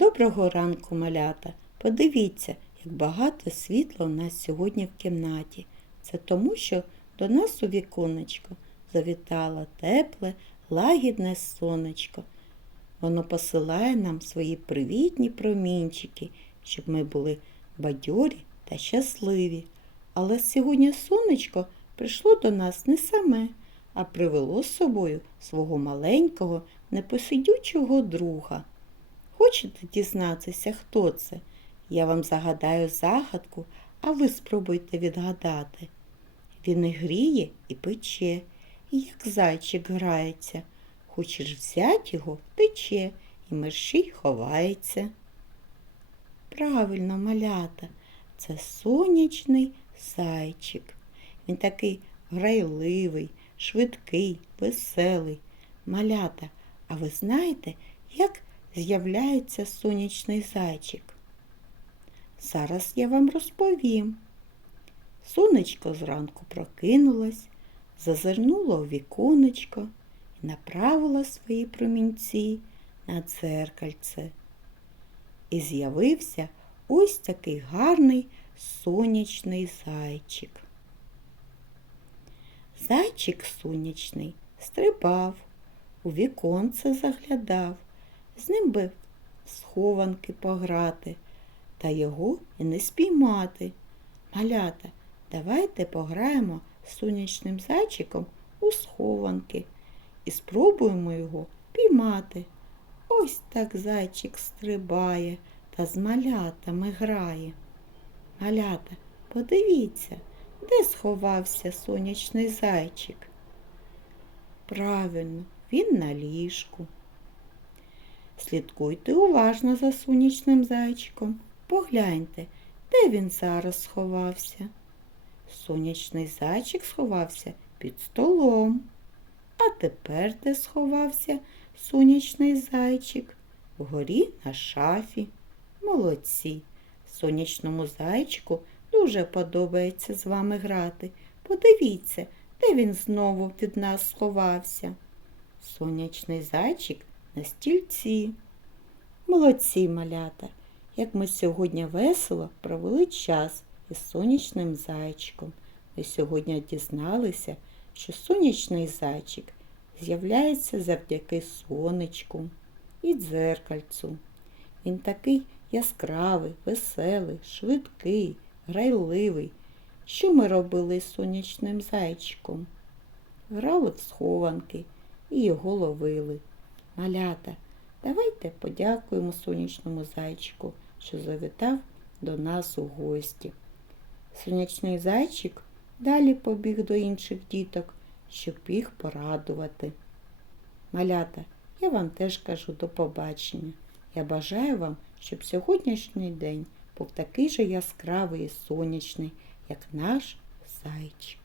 Доброго ранку, малята. Подивіться, як багато світла у нас сьогодні в кімнаті. Це тому, що до нас у віконечко завітало тепле, лагідне сонечко. Воно посилає нам свої привітні промінчики, щоб ми були бадьорі та щасливі. Але сьогодні сонечко прийшло до нас не саме, а привело з собою свого маленького, непосидючого друга. Хочете дізнатися, хто це? Я вам загадаю загадку, а ви спробуйте відгадати. Він і гріє, і пече, і як зайчик грається. Хочеш взять його, втече, і мерщій ховається. Правильно, малята, це сонячний зайчик. Він такий грайливий, швидкий, веселий. Малята, а ви знаєте, як з'являється сонячний зайчик? Зараз я вам розповім. Сонечко зранку прокинулось, зазирнуло у віконечко і направило свої промінці на дзеркальце. І з'явився ось такий гарний сонячний зайчик. Зайчик сонячний стрибав, у віконце заглядав, з ним би схованки пограти, та його і не спіймати. Малята, давайте пограємо з сонячним зайчиком у схованки і спробуємо його піймати. Ось так зайчик стрибає та з малятами грає. Малята, подивіться, де сховався сонячний зайчик? Правильно, він на ліжку. Слідкуйте уважно за сонячним зайчиком. Погляньте, де він зараз сховався. Сонячний зайчик сховався під столом. А тепер де сховався сонячний зайчик? Вгорі на шафі. Молодці. Сонячному зайчику дуже подобається з вами грати. Подивіться, де він знову від нас сховався. Сонячний зайчик на стільці. Молодці малята, як ми сьогодні весело провели час із сонячним зайчиком. Ми сьогодні дізналися, що сонячний зайчик з'являється завдяки сонечку і дзеркальцю. Він такий яскравий, веселий, швидкий, грайливий. Що ми робили з сонячним зайчиком? Грали в схованки і його ловили. Малята, давайте подякуємо сонячному зайчику, що завітав до нас у гості. Сонячний зайчик далі побіг до інших діток, щоб їх порадувати. Малята, я вам теж кажу до побачення. Я бажаю вам, щоб сьогоднішній день був такий же яскравий і сонячний, як наш зайчик.